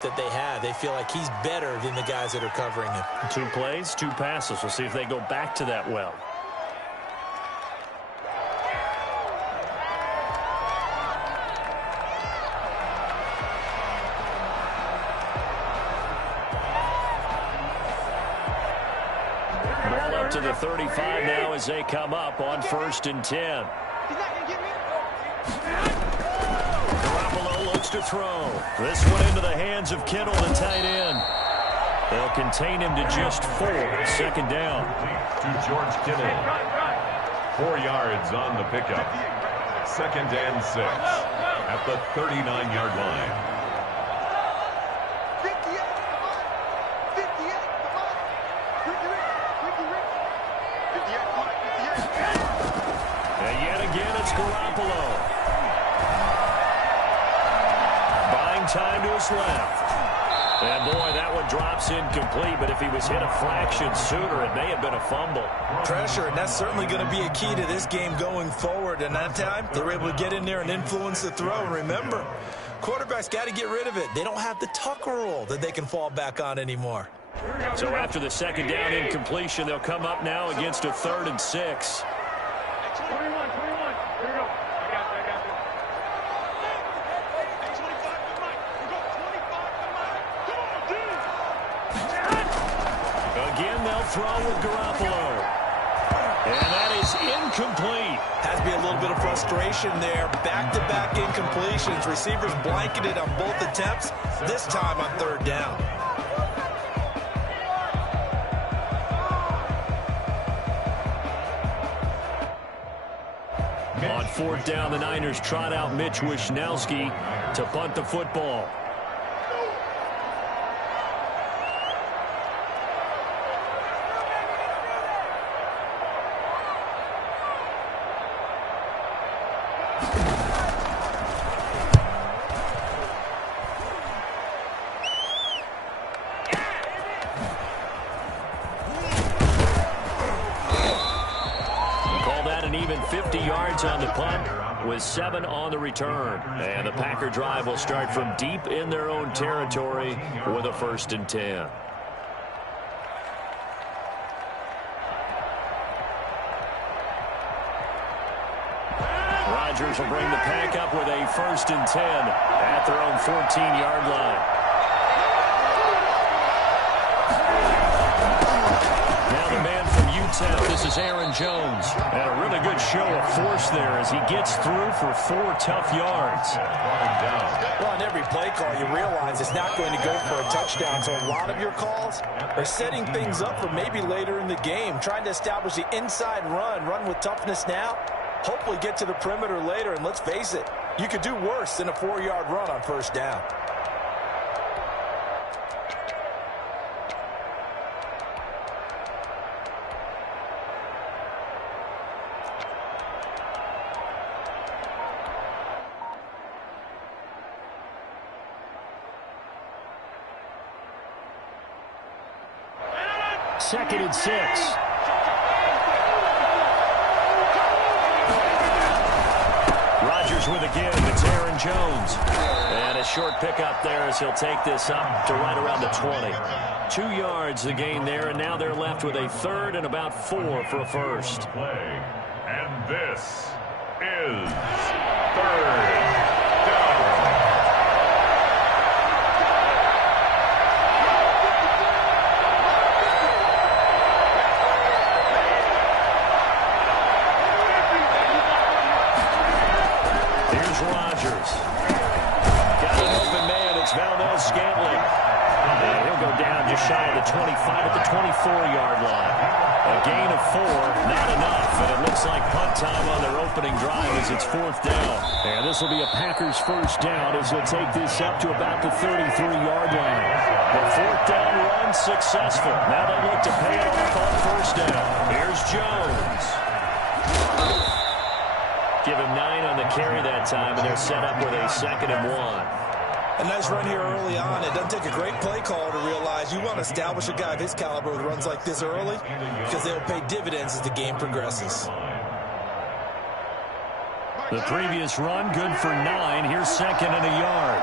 that they have. They feel like he's better than the guys that are covering him. 2 plays, 2 passes. We'll see if they go back to that well. Ball up to the 35 now as they come up on 1st and 10. Looks to throw. This one into the hands of Kittle, the tight end. They'll contain him to just 4. 2nd down. To George Kittle. 4 yards on the pickup. 2nd and 6 at the 39-yard line. And yet again, it's Garoppolo. Time to his left. And boy, that one drops incomplete, but if he was hit a fraction sooner, it may have been a fumble. Pressure, and that's certainly going to be a key to this game going forward. And that time, they were able to get in there and influence the throw. And remember, quarterbacks got to get rid of it. They don't have the Tucker rule that they can fall back on anymore. So after the 2nd down incompletion, they'll come up now against a 3rd and 6. Throw with Garoppolo. And that is incomplete. Has to be a little bit of frustration there. Back-to-back incompletions. Receivers blanketed on both attempts, this time on 3rd down. On 4th down, the Niners trot out Mitch Wishnowski to punt the football. Even 50 yards on the punt with 7 on the return. And the Packer drive will start from deep in their own territory with a 1st and 10. Rodgers will bring the Pack up with a 1st and 10 at their own 14-yard line. This is Aaron Jones. And a really good show of force there as he gets through for 4 tough yards. Well, on every play call, you realize it's not going to go for a touchdown. So a lot of your calls are setting things up for maybe later in the game, trying to establish the inside run with toughness now, hopefully get to the perimeter later. And let's face it, you could do worse than a 4-yard run on 1st down. Second and 6. Rodgers with again. It's Aaron Jones. And a short pickup there as he'll take this up to right around the 20. 2 yards the gain there, and now they're left with a 3rd and about 4 for a 1st. And this is 3rd down. Rodgers. Got an open man. It's Valdez-Scantling. And he'll go down just shy of the 25 at the 24-yard line. A gain of 4, not enough. And it looks like punt time on their opening drive as it's 4th down. And this will be a Packers 1st down as they'll take this up to about the 33-yard line. The 4th down run successful. Now they look to pay it off on 1st down. Here's Jones. Give him 9 on the carry that time, and they're set up with a 2nd and 1. A nice run here early on. It doesn't take a great play call to realize you want to establish a guy of his caliber with runs like this early because they'll pay dividends as the game progresses. The previous run, good for 9. Here's 2nd and a yard.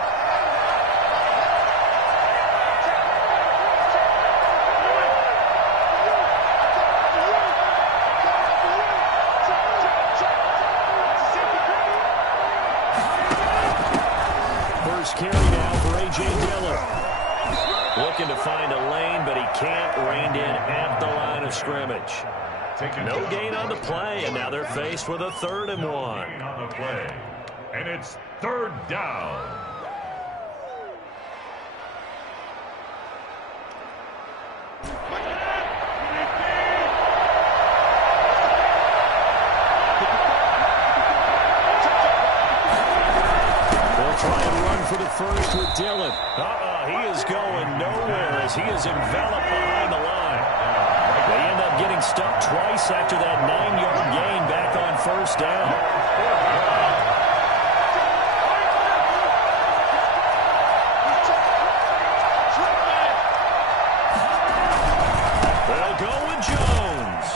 Looking to find a lane, but he can't. Reined in at the line of scrimmage. No gain on the play, and now they're faced with a 3rd and 1. On the play, and it's 3rd down. For the first with Dillon. He is going nowhere as he is enveloped behind the line. They end up getting stuck twice after that 9-yard gain back on 1st down. They'll go with Jones.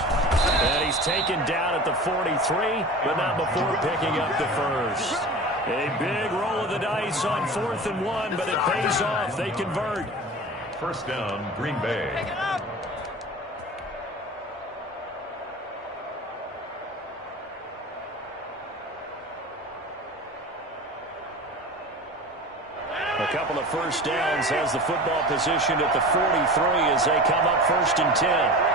And he's taken down at the 43, but not before picking up the first. A big roll of the dice on 4th and 1, but it pays off. They convert. 1st down, Green Bay. A couple of 1st downs has the football positioned at the 43 as they come up 1st and 10.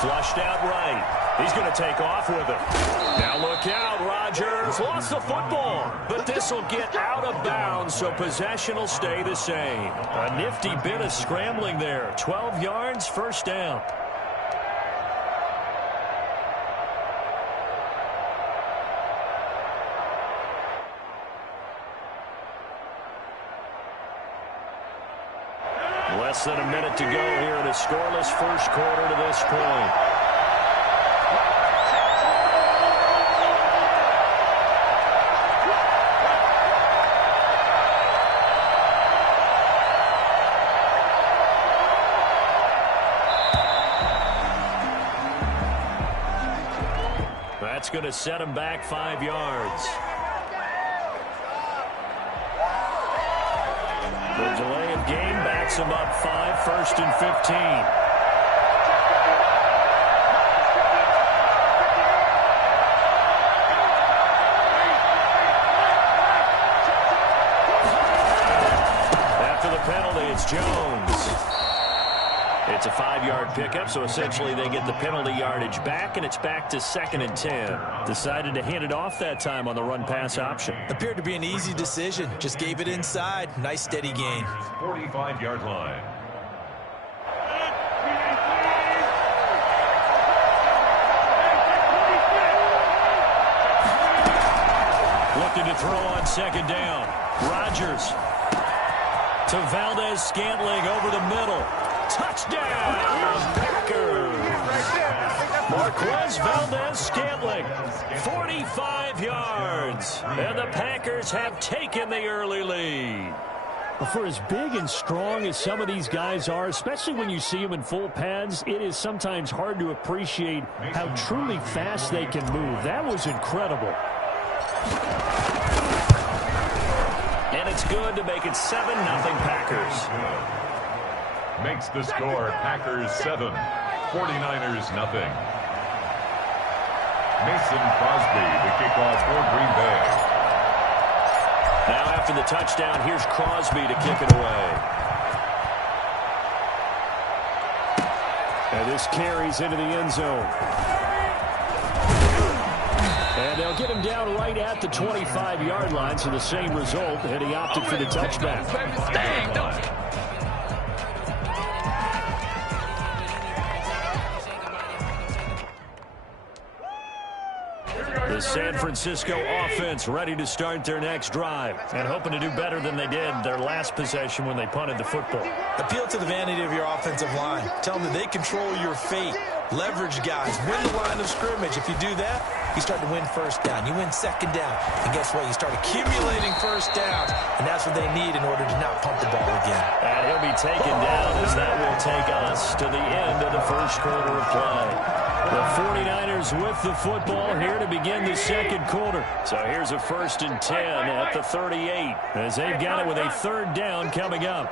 Flushed out right. He's going to take off with it. Now look out. Rodgers lost the football. But this will get out of bounds, so possession will stay the same. A nifty bit of scrambling there. 12 yards, 1st down. Less than a minute to go here in a scoreless 1st quarter to this point. That's going to set him back 5 yards. The delay of game backs him up 5, 1st and 15. After the penalty, it's Jones. It's a 5-yard pickup, so essentially they get the penalty yardage back, and it's back to 2nd and 10. Decided to hand it off that time on the run-pass option. Appeared to be an easy decision. Just gave it inside. Nice, steady gain. 45-yard line. Looking to throw on 2nd down. Rodgers to Valdez-Scantling over the middle. Touchdown, Packers! Marquez Valdez-Scantling, 45 yards. And the Packers have taken the early lead. For as big and strong as some of these guys are, especially when you see them in full pads, it is sometimes hard to appreciate how truly fast they can move. That was incredible. And it's good to make it 7-0 Packers. Makes the score Packers 7, 49ers nothing. Mason Crosby, the kickoff for Green Bay. Now after the touchdown, here's Crosby to kick it away. And this carries into the end zone. And they'll get him down right at the 25-yard line, so the same result, and he opted for the touchback. The San Francisco offense ready to start their next drive and hoping to do better than they did their last possession when they punted the football. Appeal to the vanity of your offensive line. Tell them that they control your fate. Leverage guys. Win the line of scrimmage. If you do that, you start to win 1st down. You win 2nd down. And guess what? You start accumulating 1st downs. And that's what they need in order to not punt the ball again. And he'll be taken down as that will take us to the end of the 1st quarter of play. The 49ers with the football here to begin the 2nd quarter. So here's a 1st and 10 at the 38 as they've got it with a 3rd down coming up.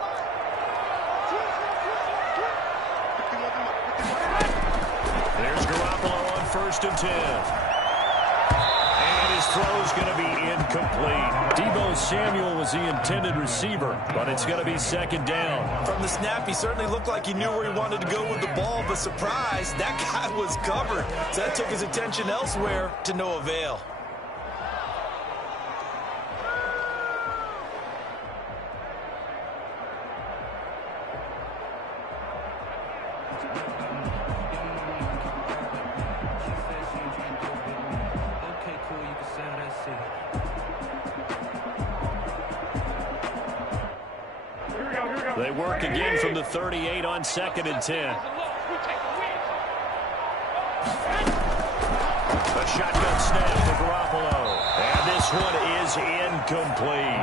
first and 10. And his throw's going to be incomplete. Deebo Samuel was the intended receiver, but it's going to be second down. From the snap, he certainly looked like he knew where he wanted to go with the ball, but surprise, that guy was covered. So that took his attention elsewhere to no avail. They work again from the 38 on second and 10. A shotgun snap to Garoppolo. And this one is incomplete.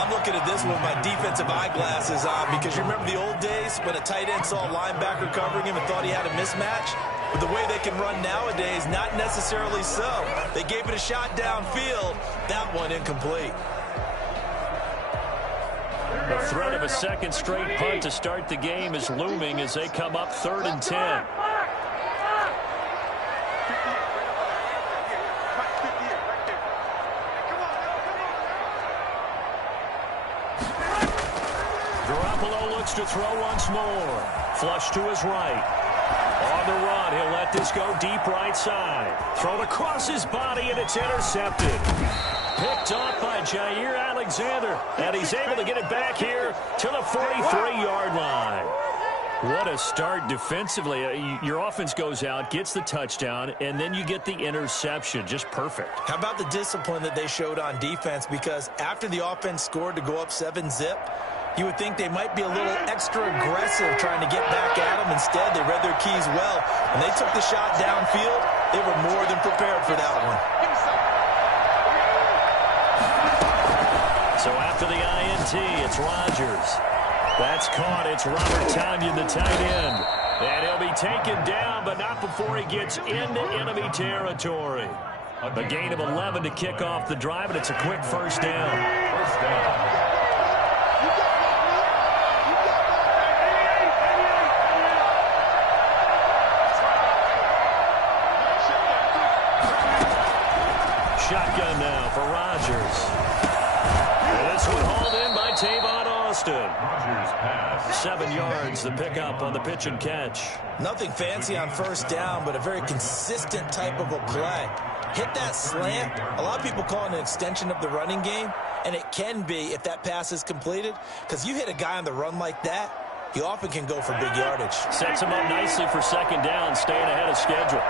I'm looking at this one with my defensive eyeglasses on because you remember the old days when a tight end saw a linebacker covering him and thought he had a mismatch? But the way they can run nowadays, not necessarily so. They gave it a shot downfield. That one incomplete. The threat of a second straight punt to start the game is looming as they come up third and 10. Garoppolo looks to throw once more. Flush to his right. On the run, he'll let this go deep right side. Thrown across his body, and it's intercepted. Picked off by Jair Alexander, and he's able to get it back here to the 43-yard line. What a start defensively. Your offense goes out, gets the touchdown, and then you get the interception. Just perfect. How about the discipline that they showed on defense? Because after the offense scored to go up 7-zip, you would think they might be a little extra aggressive trying to get back at them. Instead, they read their keys well. When they took the shot downfield, they were more than prepared for that one. So after the INT, it's Rodgers. That's caught. It's Robert Tonyan, the tight end. And he'll be taken down, but not before he gets into enemy territory. A gain of 11 to kick off the drive, and it's a quick first down. First down. Shotgun now for Rodgers. And this one hauled in by Tavon Austin. Rodgers pass. 7 yards, the pickup on the pitch and catch. Nothing fancy on first down, but a very consistent type of a play. Hit that slant. A lot of people call it an extension of the running game, and it can be if that pass is completed, because you hit a guy on the run like that, you often can go for big yardage. Sets him up nicely for second down, staying ahead of schedule.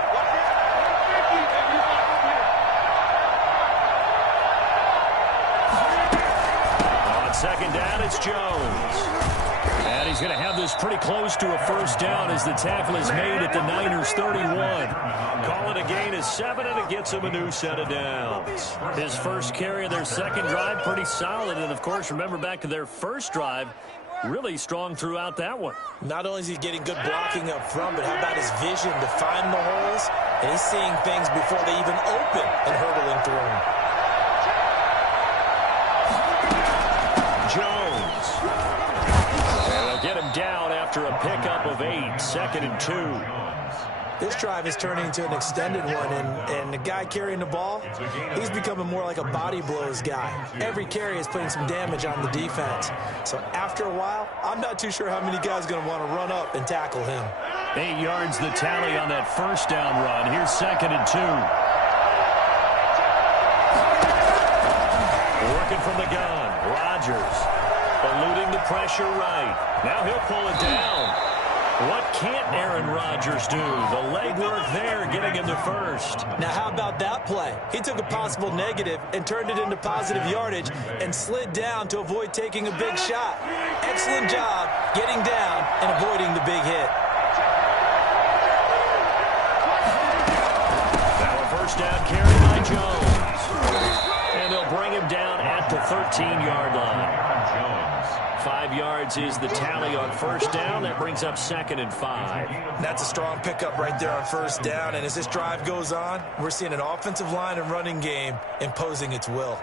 Second down, it's Jones. And he's going to have this pretty close to a first down as the tackle is made at the Niners' 31. Call it a gain of 7, and it gets him a new set of downs. His first carry of their second drive, pretty solid. And, of course, remember back to their first drive, really strong throughout that one. Not only is he getting good blocking up front, but how about his vision to find the holes? And he's seeing things before they even open and hurdling through them. Jones. And they'll get him down after a pickup of 8, second and 2. This drive is turning into an extended one, and the guy carrying the ball, he's becoming more like a body blows guy. Every carry is putting some damage on the defense. So after a while, I'm not too sure how many guys are going to want to run up and tackle him. 8 yards the tally on that first down run. Here's second and 2. Working from the gun. Rodgers eluding the pressure right. Now he'll pull it down. What can't Aaron Rodgers do? The legwork there getting him to first. Now how about that play? He took a possible negative and turned it into positive yardage and slid down to avoid taking a big shot. Excellent job getting down and avoiding the big hit. Now a first down carry by Jones. And they'll bring him down at the 13-yard line. 5 yards is the tally on first down. That brings up second and 5. That's a strong pickup right there on first down. And as this drive goes on, we're seeing an offensive line and running game imposing its will.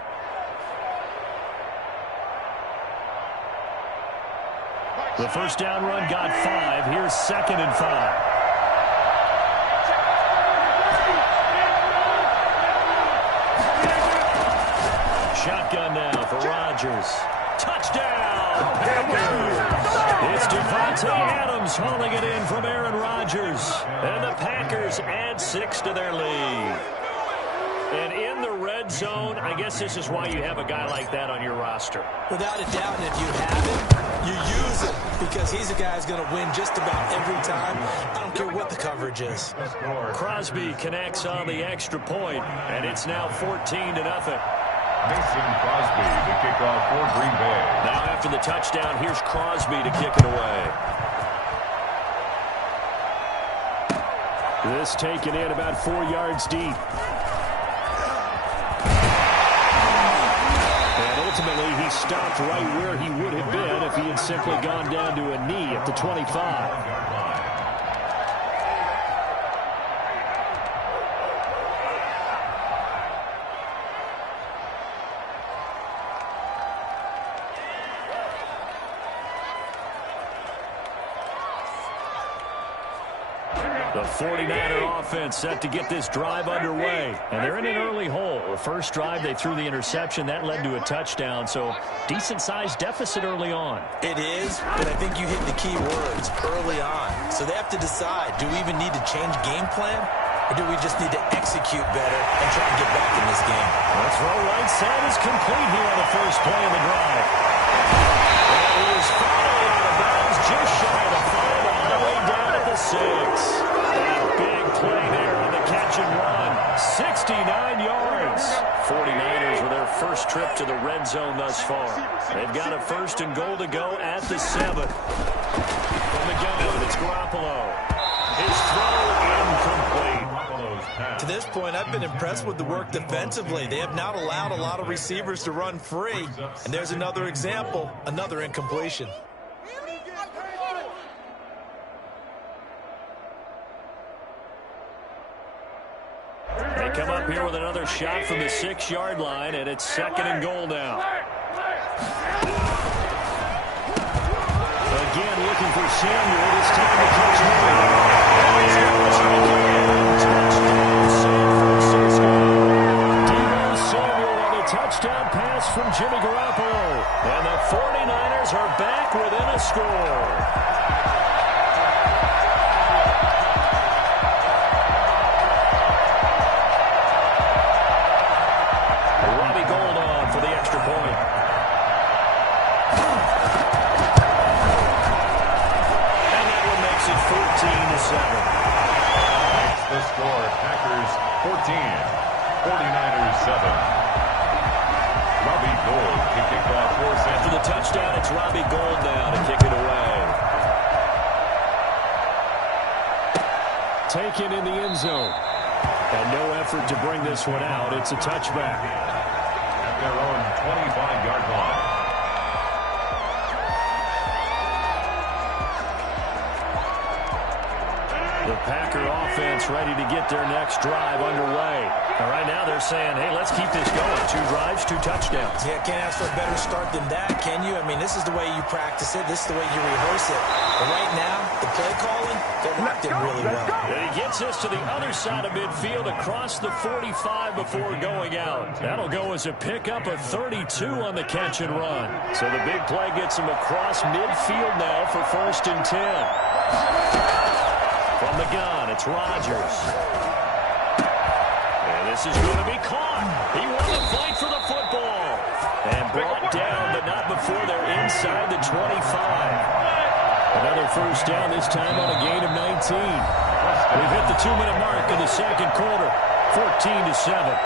The first down run got 5. Here's second and 5. shotgun now for Rodgers. Touchdown, Packers! It's Devontae Adams hauling it in from Aaron Rodgers. And the Packers add 6 to their lead. And in the red zone, I guess this is why you have a guy like that on your roster. Without a doubt, and if you have him, you use him because he's a guy who's going to win just about every time. I don't care what the coverage is. Crosby connects on the extra point, and it's now 14-0. Mason Crosby to kick off for Green Bay. Now after the touchdown, here's Crosby to kick it away. This taken in about 4 yards deep. And ultimately, he stopped right where he would have been if he had simply gone down to a knee at the 25. The 49er offense set to get this drive underway. And they're in an early hole. The first drive, they threw the interception. That led to a touchdown. So decent-sized deficit early on. It is, but I think you hit the key words early on. So they have to decide, do we even need to change game plan? Or do we just need to execute better and try and get back in this game? The throw right side is complete here on the first play of the drive. That is finally out of bounds, just shy of the 5, all the way down at the 6. Big play there on the catch and run. 69 yards. 49ers with their first trip to the red zone thus far. They've got a 1st and goal to go at the 7. From the gun, it's Garoppolo. His throw incomplete. To this point, I've been impressed with the work defensively. They have not allowed a lot of receivers to run free. And there's another example, another incompletion. They come up here with another shot from the 6-yard line, and it's 2nd and goal now. Again, looking for Samuel. This time to catch Deebo Samuel on a touchdown pass from Jimmy Garoppolo. And the 49ers are back within a score. The score, Packers 14, 49ers 7. Robbie Gould to kick off for San. After the touchdown, it's Robbie Gould now to kick it away. Taken in the end zone. And no effort to bring this one out. It's a touchback. At their own 25-yard line. The Packer offense ready to get their next drive underway. And right now they're saying, hey, let's keep this going. 2 drives, 2 touchdowns. Yeah, can't ask for a better start than that, can you? I mean, this is the way you practice it. This is the way you rehearse it. But right now, the play calling, they're locked in really well. And he gets us to the other side of midfield across the 45 before going out. That'll go as a pickup of 32 on the catch and run. So the big play gets him across midfield now for 1st and 10. From the gun, it's Rodgers. And this is going to be caught. He won the fight for the football. And brought down, but not before they're inside the 25. Another 1st down, this time on a gain of 19. We've hit the 2-minute mark in the 2nd quarter. 14-7.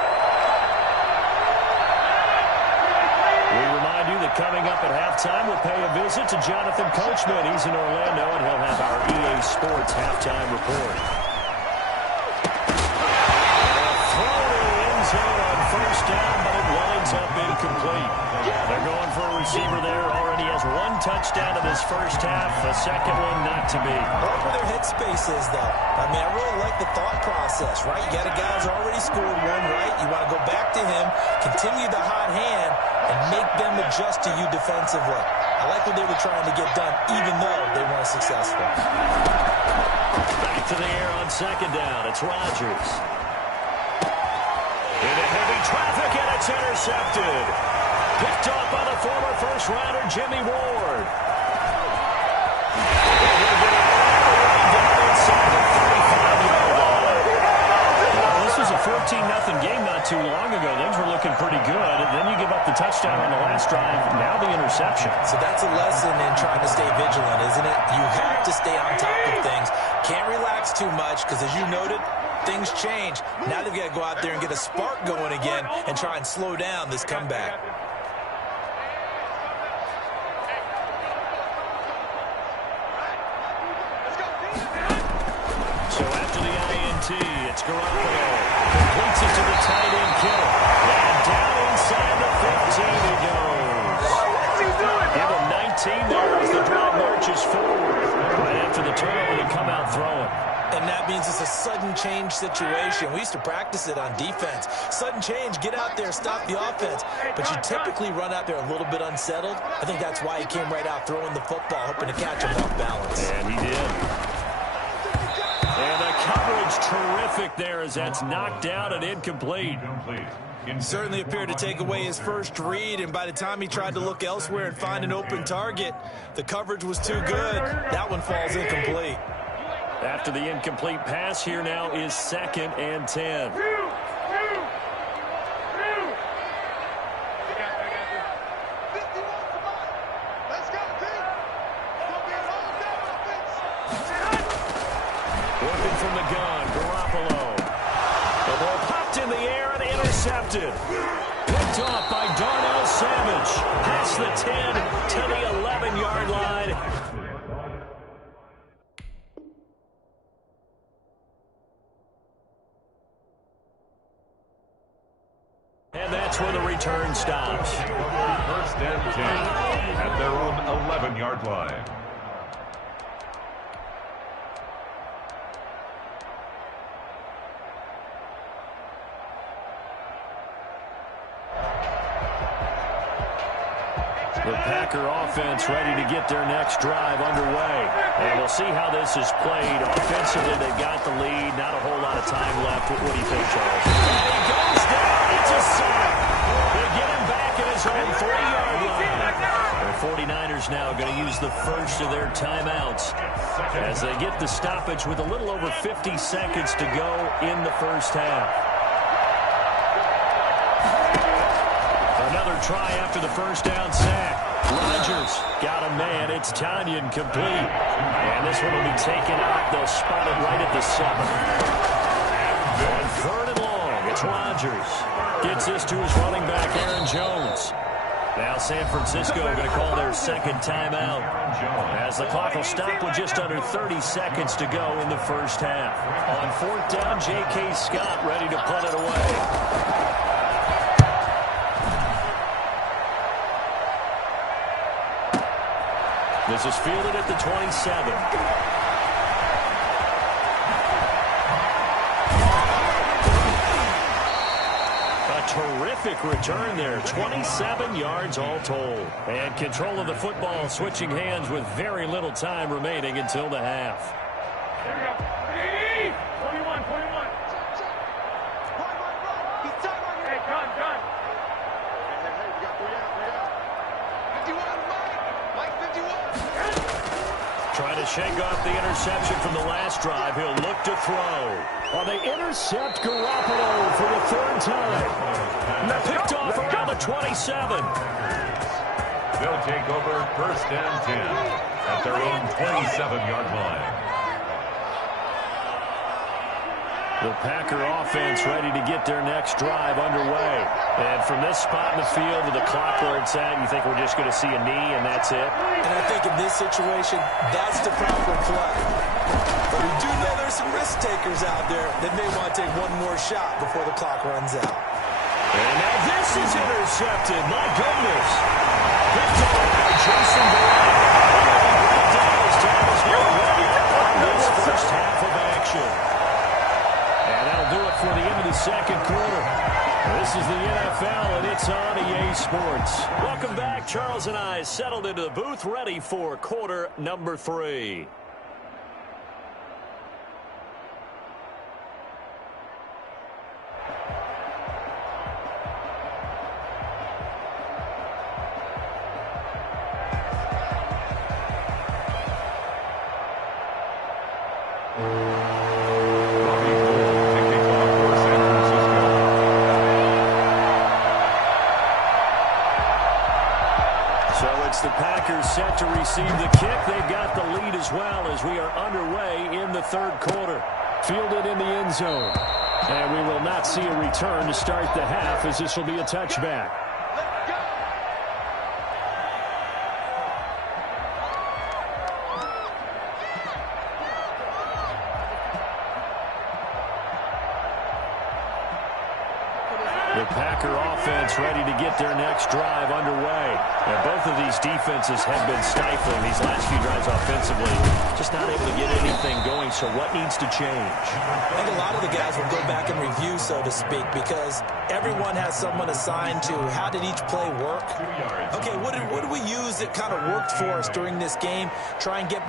We remind you that coming up at halftime, we'll pay a visit to Jonathan Coachman. He's in Orlando, and he'll have our EA Sports halftime report. Throw in the end zone on 1st down, but it winds up incomplete. They're going for a receiver there. Already has 1 touchdown in this 1st half. A 2nd one not to be. I like where their headspace is, though. I mean, I really like the thought process, right? You got a guy who's already scored 1, right? You want to go back to him, continue the hot hand, and make them adjust to you defensively. I like what they were trying to get done, even though they weren't successful. Back to the air on 2nd down. It's Rodgers. In a heavy traffic, and it's intercepted. Picked off by the former first-rounder Jimmy Ward. This was a 14-0 game not too long ago. Things were looking pretty good. And then you give up the touchdown on the last drive. Now the interception. So that's a lesson in trying to stay vigilant, isn't it? You have to stay on top of things. Can't relax too much because, as you noted, things change. Now they've got to go out there and get a spark going again and try and slow down this comeback. So after the INT, it's Garoppolo. Completes it to the tight end, Kittle. And down inside the 15 he goes. Give him 19 there as the drive marches forward. Right after the turnover to come out throwing. And that means it's a sudden change situation. We used to practice it on defense. Sudden change, get out there, stop the offense. But you typically run out there a little bit unsettled. I think that's why he came right out throwing the football, hoping to catch him off balance. And he did. And the coverage terrific there as that's knocked out and incomplete. Certainly appeared to take away his first read, and by the time he tried to look elsewhere and find an open target, the coverage was too good. That one falls incomplete. After the incomplete pass, here now is 2nd and 10. Working from the gun, Garoppolo. The ball popped in the air and intercepted. Picked off by Darnell Savage. Past the 10 to the 11-yard line. And that's where the return stops. 1st and 10 at their own 11-yard line. The Packer offense ready to get their next drive underway. And we'll see how this is played. Offensively, they've got the lead. Not a whole lot of time left. What do you think, Charles? And he goes down. It's a sack. They get him back at his own 3-yard line. The 49ers now going to use the first of their timeouts as they get the stoppage with a little over 50 seconds to go in the first half. Another try after the first down sack. Rodgers got a man. It's Tanyan complete. And this one will be taken out. They'll spot it right at the 7. On 3rd and long, it's Rodgers. Gets this to his running back, Aaron Jones. Now San Francisco going to call their 2nd timeout as the clock will stop with just under 30 seconds to go in the first half. On 4th down, J.K. Scott ready to punt it away. This is fielded at the 27. A terrific return there. 27 yards all told. And control of the football switching hands with very little time remaining until the half. Here we go. 21. Hey, gun. Hey, we got 3 out. 51, Mike 51. Trying to shake off the interception from the last drive. He'll look to throw. Well, they intercept Garoppolo for the 3rd time. And they're picked off around the 27. They'll take over 1st and 10 at their own 27-yard line. The Packer offense ready to get their next drive underway. And from this spot in the field with the clock where it's at, you think we're just going to see a knee and that's it? And I think in this situation, that's the proper play. But we do know there's some risk takers out there that may want to take one more shot before the clock runs out. And now this is intercepted. My goodness. Picked off by Jason Barrett. Down as time is ready on this first half of action. And that'll do it for the end of the 2nd quarter. This is the NFL, and it's on EA Sports. Welcome back. Charles and I settled into the booth, ready for quarter number 3. So it's the Packers set to receive the kick. They've got the lead as well as we are underway in the third quarter. Fielded in the end zone. And we will not see a return to start the half as this will be a touchback. The Packer offense ready to get their next drive underway. And both of these defenses have been stifling these last few drives offensively. Just not able to get anything going, so what needs to change? I think a lot of the guys will go back and review, so to speak, because everyone has someone assigned to how did each play work. Okay, what did we use that kind of worked for us during this game? Try and get back.